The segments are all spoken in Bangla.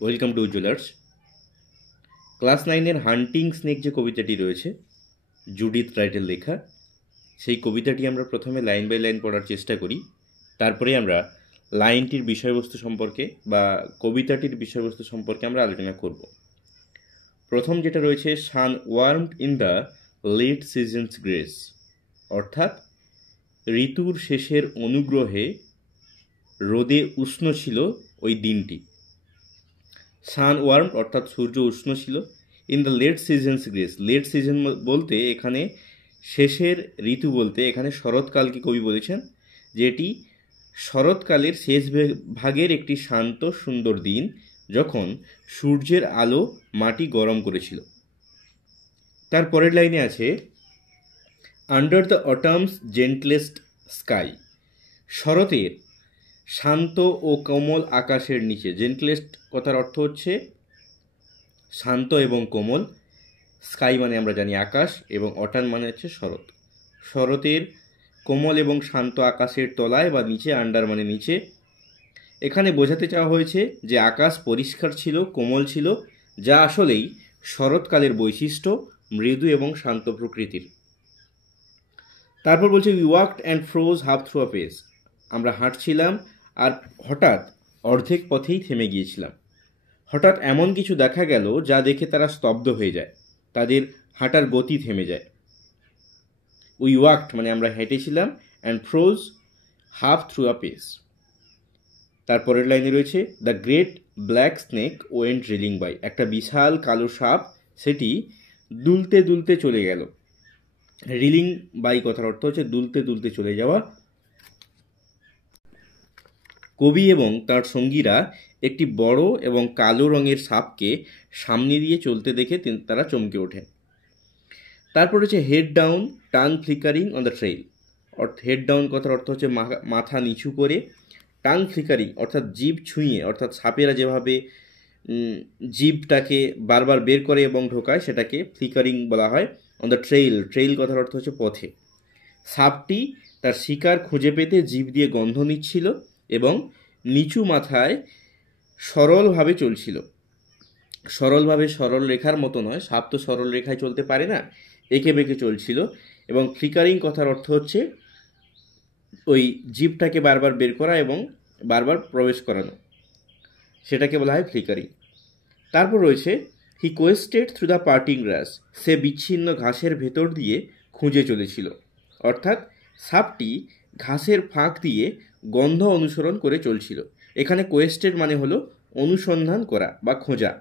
Welcome to jewellers. ক্লাস 9-এর হান্টিং স্নেক যে কবিতাটি রয়েছে, জুডিথ রাইটের লেখা, সেই কবিতাটি আমরা প্রথমে লাইন বাই লাইন পড়ার চেষ্টা করি। তারপরে আমরা লাইনটির বিষয়বস্তু সম্পর্কে বা কবিতাটির বিষয়বস্তু সম্পর্কে আমরা আলোচনা করব। প্রথম যেটা রয়েছে, sun warmed in the late seasons grace, অর্থাৎ ঋতুর শেষের অনুগ্রহে রোদে উষ্ণ ছিল ওই দিনটি। সান ওয়ার্ম অর্থাৎ সূর্য উষ্ণ ছিল। In the late seasons grace, late season বলতে এখানে শেষের ঋতু বলতে এখানে শরৎকালকে কবি বলেছেন, যেটি শরৎকালের শেষ ভাগের একটি শান্ত সুন্দর দিন, যখন সূর্যের আলো মাটি গরম করেছিল। তার পরের লাইনে আছে, আন্ডার দ্য অটামস জেন্টলেস্ট স্কাই, শরতের শান্ত ও কোমল আকাশের নিচে। জেন্টলেস্ট কথার অর্থ হচ্ছে শান্ত এবং কোমল। স্কাই মানে আমরা জানি আকাশ, এবং অটান মানে হচ্ছে শরৎ। শরতের কোমল এবং শান্ত আকাশের তলায় বা নিচে, আন্ডার মানে নিচে। এখানে বোঝাতে চাওয়া হয়েছে যে আকাশ পরিষ্কার ছিল, কোমল ছিল, যা আসলেই শরৎকালের বৈশিষ্ট্য, মৃদু এবং শান্ত প্রকৃতির। তারপর বলছে, we walked and froze half through a pace, আমরা হাঁটছিলাম আর হঠাৎ অর্ধেক পথেই থেমে গিয়েছিলাম। হঠাৎ এমন কিছু দেখা গেল যা দেখে তারা স্তব্ধ হয়ে যায়, তাদের হাঁটার গতি থেমে যায়। উই ওয়াকড মানে আমরা হেঁটেছিলাম, and froze half through a pace. তারপরের লাইনে রয়েছে, the great black snake went reeling by, একটা বিশাল কালো সাপ সেটি দুলতে দুলতে চলে গেল। রিলিং বাই কথার অর্থ হচ্ছে দুলতে দুলতে চলে যাওয়া। কবি এবং তার সঙ্গীরা একটি বড় এবং কালো রঙের সাপকে সামনে দিয়ে চলতে দেখে তারা চমকে ওঠেন। তারপর হচ্ছে head down tongue flickering on the trail, head down কথার অর্থ হচ্ছে মাথা নিচু করে, টাং ফ্লিকারিং অর্থাৎ জিভ ছুঁয়ে, অর্থাৎ সাপেরা যেভাবে জিভটাকে বারবার বের করে এবং ঢোকায় সেটাকে ফ্লিকারিং বলা হয়। অন দ্য ট্রেইল, ট্রেইল কথার অর্থ হচ্ছে পথে। সাপটি তার শিকার খুঁজে পেতে জিভ দিয়ে গন্ধ নিচ্ছিল এবং নিচু মাথায় সরলভাবে চলছিল। সরলভাবে, সরল রেখার মতো নয়, সাপ তো সরল রেখায় চলতে পারে না, এঁকে বেঁকে চলছিল। এবং ফ্লিকারিং কথার অর্থ হচ্ছে ওই জিভটাকে বারবার বের করা এবং বারবার প্রবেশ করানো, সেটাকে বলা হয় ফ্লিকারিং। তারপর রয়েছে, হি কোয়েস্টেড থ্রু দ্য পার্টিং গ্রাস, সে বিচ্ছিন্ন ঘাসের ভেতর দিয়ে খুঁজে চলেছিল, অর্থাৎ সাপটি ঘাসের ফাঁক দিয়ে গন্ধ অনুসরণ করে চলছিল। এখানে কোয়েস্টেড মানে হলো অনুসন্ধান করা বা খোঁজা।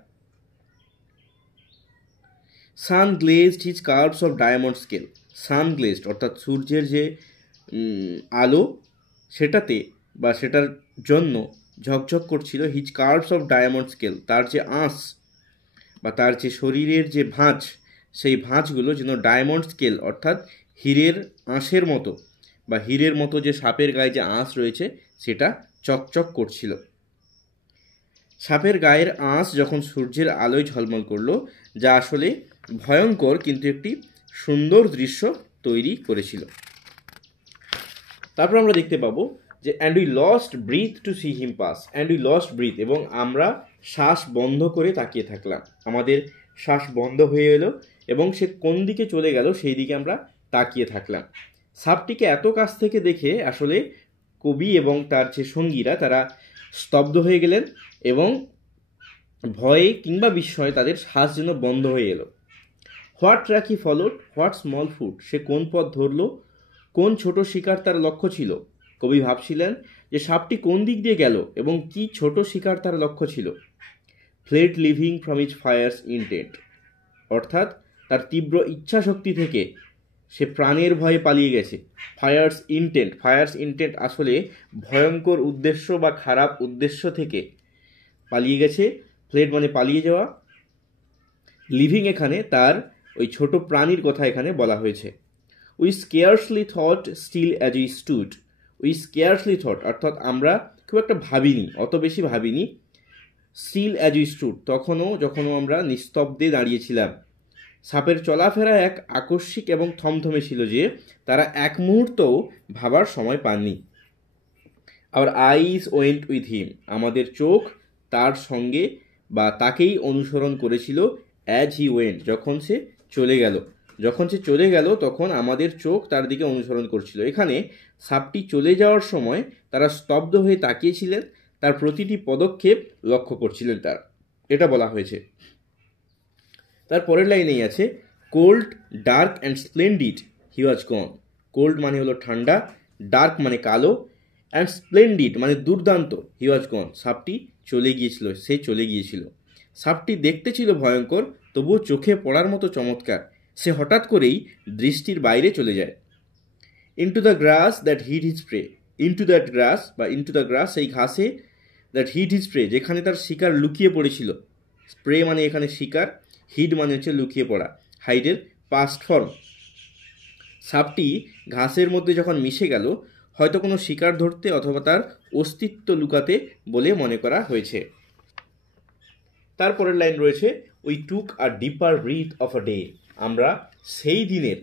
Sun glazed his curves of diamond scale, sun glazed অর্থাৎ সূর্যের যে আলো সেটাতে বা সেটার জন্য ঝকঝক করছিল। His curves of diamond scale, তার যে আঁশ বা তার যে শরীরের যে ভাঁজ, সেই ভাঁজগুলো যেন ডায়মন্ড স্কেল অর্থাৎ হীরের আঁশের মতো, বা হীরের মতো যে সাপের গায়ে যে আঁশ রয়েছে সেটা চকচক করছিল। সাপের গায়ের আঁশ যখন সূর্যের আলোয় ঝলমল করলো, যা আসলে ভয়ঙ্কর কিন্তু একটি সুন্দর দৃশ্য তৈরি করেছিল। তারপর আমরা দেখতে পাবো যে, and we lost breath to see him pass, and we lost breath, এবং আমরা শ্বাস বন্ধ করে তাকিয়ে থাকলাম। আমাদের শ্বাস বন্ধ হয়ে এলো এবং সে কোন দিকে চলে গেল সেই দিকে আমরা তাকিয়ে থাকলাম। সাপটিকে এত কাছ থেকে দেখে আসলে কবি এবং তার যে সঙ্গীরা তারা স্তব্ধ হয়ে গেলেন এবং ভয়ে কিংবা বিস্ময়ে তাদের শ্বাস যেন বন্ধ হয়ে এলো। What track he followed, what small feet, সে কোন পথ ধরল, কোন ছোট শিকার তার লক্ষ্য ছিল। কবি ভাবছিলেন যে সাপটি কোন দিক দিয়ে গেল এবং কি ছোট শিকার তার লক্ষ্য ছিল। Fled living from is fires intent, অর্থাৎ তার তীব্র ইচ্ছা শক্তি থেকে সে প্রাণের ভয়ে পালিয়ে গেছে। ফায়ার্স ইন্টেন্ট, ফায়ার্স ইন্টেন্ট আসলে ভয়ঙ্কর উদ্দেশ্য বা খারাপ উদ্দেশ্য থেকে পালিয়ে গেছে। ফ্লেড মানে পালিয়ে যাওয়া, লিভিং এখানে তার ওই ছোট প্রাণীর কথা এখানে বলা হয়েছে। We scarcely thought still as we stood, we scarcely thought অর্থাৎ আমরা খুব একটা ভাবিনি, অত বেশি ভাবিনি। স্টিল অ্যাজ উই স্টুড, যখনও আমরা নিস্তব্ধে দাঁড়িয়েছিলাম। সাপের চলাফেরা এক আকস্মিক এবং থমথমে ছিল যে তারা এক মুহূর্তও ভাবার সময় পাননি। Our eyes went with him, আমাদের চোখ তার সঙ্গে বা তাকেই অনুসরণ করেছিল অ্যাজ হি ওয়েন্ট, যখন সে চলে গেল তখন আমাদের চোখ তার দিকে অনুসরণ করছিল। এখানে সাপটি চলে যাওয়ার সময় তারা স্তব্ধ হয়ে তাকিয়েছিলেন, তার প্রতিটি পদক্ষেপ লক্ষ্য করছিলেন তার, এটা বলা হয়েছে। তার পরের লাইনেই আছে cold, dark and splendid he was gone. Cold মানে হলো ঠান্ডা, ডার্ক মানে কালো, অ্যান্ড স্প্লেন্ডিড মানে দুর্দান্ত, হি ওয়াজ গন সাপটি সে চলে গিয়েছিল। সাপটি দেখতে ছিল ভয়ঙ্কর, তবুও চোখে পড়ার মতো চমৎকার। সে হঠাৎ করেই দৃষ্টির বাইরে চলে যায়। Into the grass that hid his prey, into the grass এই ঘাসে, দ্যাট হিড হিজ প্রে যেখানে তার শিকার লুকিয়ে পড়েছিল। স্প্রে মানে এখানে শিকার, হিড মানে হচ্ছে লুকিয়ে পড়া, হাইডের পাস্ট ফর্ম। সাপটি ঘাসের মধ্যে যখন মিশে গেল, হয়তো কোনো শিকার ধরতে অথবা তার অস্তিত্ব লুকাতে বলে মনে করা হয়েছে। তারপরের লাইন রয়েছে we took a deeper breath of a day. আমরা সেই দিনের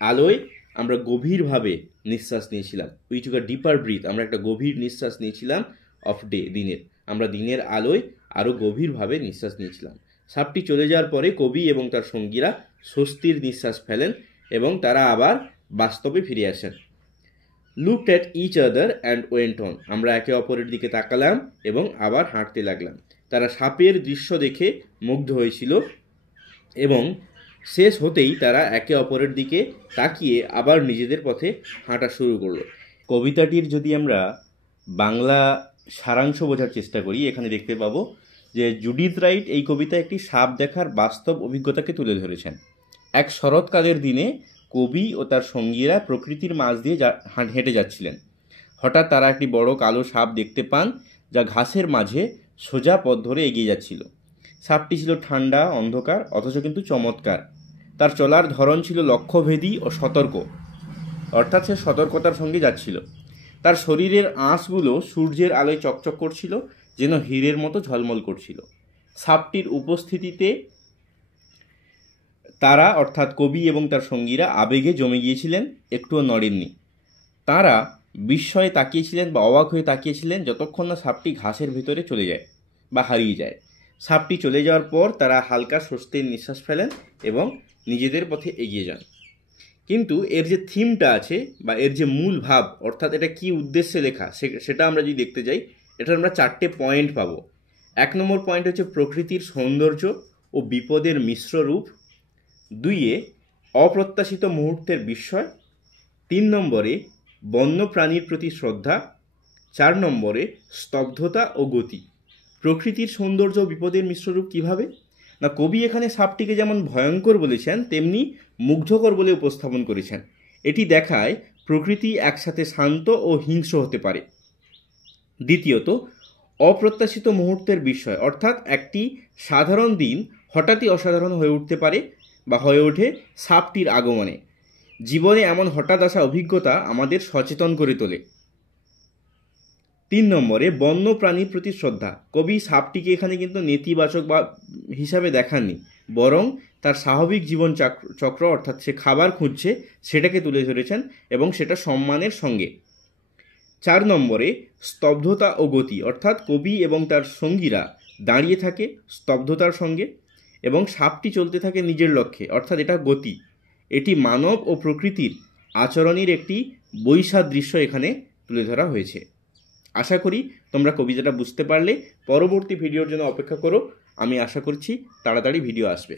আলোয় আমরা গভীরভাবে নিঃশ্বাস নিয়েছিলাম। We took a deeper breathe, আমরা একটা গভীর নিঃশ্বাস নিয়েছিলাম, অফ ডে দিনের, আমরা দিনের আলোয় আরও গভীরভাবে নিঃশ্বাস নিয়েছিলাম। সাপটি চলে যাওয়ার পরে কবি এবং তার সঙ্গীরা স্বস্তির নিঃশ্বাস ফেলেন এবং তারা আবার বাস্তবে ফিরে আসেন। Looked at each other and went on, আমরা একে অপরের দিকে তাকালাম এবং আবার হাঁটতে লাগলাম। তারা সাপের দৃশ্য দেখে মুগ্ধ হয়েছিল এবং শেষ হতেই তারা একে অপরের দিকে তাকিয়ে আবার নিজেদের পথে হাঁটা শুরু করলো। কবিতাটির যদি আমরা বাংলা সারাংশ বোঝার চেষ্টা করি, এখানে দেখতে পাবো যে জুডিথ রাইট এই কবিতায় একটি সাপ দেখার বাস্তব অভিজ্ঞতাকে তুলে ধরেছেন। এক শরৎকালের দিনে কবি ও তার সঙ্গীরা প্রকৃতির মাঝ দিয়ে হেঁটে যাচ্ছিলেন। হঠাৎ তারা একটি বড় কালো সাপ দেখতে পান, যা ঘাসের মাঝে সোজা পথ ধরে এগিয়ে যাচ্ছিল। সাপটি ছিল ঠান্ডা, অন্ধকার, অথচ কিন্তু চমৎকার। তার চলার ধরন ছিল লক্ষ্যভেদী ও সতর্ক, অর্থাৎ সে সতর্কতার সঙ্গে যাচ্ছিল। তার শরীরের আঁশগুলো সূর্যের আলোয় চকচক করছিল, যেন হীরের মতো ঝলমল করছিল। সাপটির উপস্থিতিতে তারা অর্থাৎ কবি এবং তার সঙ্গীরা আবেগে জমে গিয়েছিলেন, একটুও নড়েননি। তারা বিস্ময়ে তাকিয়েছিলেন বা অবাক হয়ে তাকিয়েছিলেন যতক্ষণ না সাপটি ঘাসের ভিতরে চলে যায় বা হারিয়ে যায়। সাপটি চলে যাওয়ার পর তারা হালকা স্বস্তির নিঃশ্বাস ফেলেন এবং নিজেদের পথে এগিয়ে যান। কিন্তু এর যে থিমটা আছে বা এর যে মূল ভাব, অর্থাৎ এটা কি উদ্দেশ্যে লেখা, সেটা আমরা যদি দেখতে যাই, এটা আমরা 4টে পয়েন্ট পাবো। 1 নম্বর পয়েন্ট হচ্ছে প্রকৃতির সৌন্দর্য ও বিপদের মিশ্র রূপ। 2 অপ্রত্যাশিত মুহূর্তের বিস্ময়। 3 নম্বরে বন্য প্রাণীর প্রতি শ্রদ্ধা। 4 নম্বরে স্তব্ধতা ও গতি। প্রকৃতির সৌন্দর্য ও বিপদের মিশ্ররূপ কিভাবে না, কবি এখানে সাপটিকে যেমন ভয়ঙ্কর বলেছেন তেমনি মুগ্ধকর বলে উপস্থাপন করেছেন। এটি দেখায় প্রকৃতি একসাথে শান্ত ও হিংস্র হতে পারে। দ্বিতীয়ত, অপ্রত্যাশিত মুহূর্তের বিস্ময়, অর্থাৎ একটি সাধারণ দিন হঠাৎই অসাধারণ হয়ে উঠতে পারে বা হয়ে ওঠে সাপটির আগমনে। জীবনে এমন হঠাৎ আসা অভিজ্ঞতা আমাদের সচেতন করে তোলে। 3 নম্বরে বন্য প্রাণীর প্রতি শ্রদ্ধা। কবি সাপটিকে এখানে কিন্তু নেতিবাচক বা হিসাবে দেখাননি, বরং তার স্বাভাবিক জীবন চক্র অর্থাৎ সে খাবার খুঁজছে সেটাকে তুলে ধরেছেন এবং সেটা সম্মানের সঙ্গে। 4 নম্বরে স্তব্ধতা ও গতি, অর্থাৎ কবি এবং তার সঙ্গীরা দাঁড়িয়ে থাকে স্তব্ধতার সঙ্গে এবং সাপটি চলতে থাকে নিজের লক্ষ্যে, অর্থাৎ এটা গতি। এটি মানব ও প্রকৃতির আচরণের একটি বৈসাদৃশ্য এখানে তুলে ধরা হয়েছে। আশা করি তোমরা কবিতাটা বুঝতে পারলে। পরবর্তী ভিডিওর জন্য অপেক্ষা করো, আমি আশা করছি তাড়াতাড়ি ভিডিও আসবে।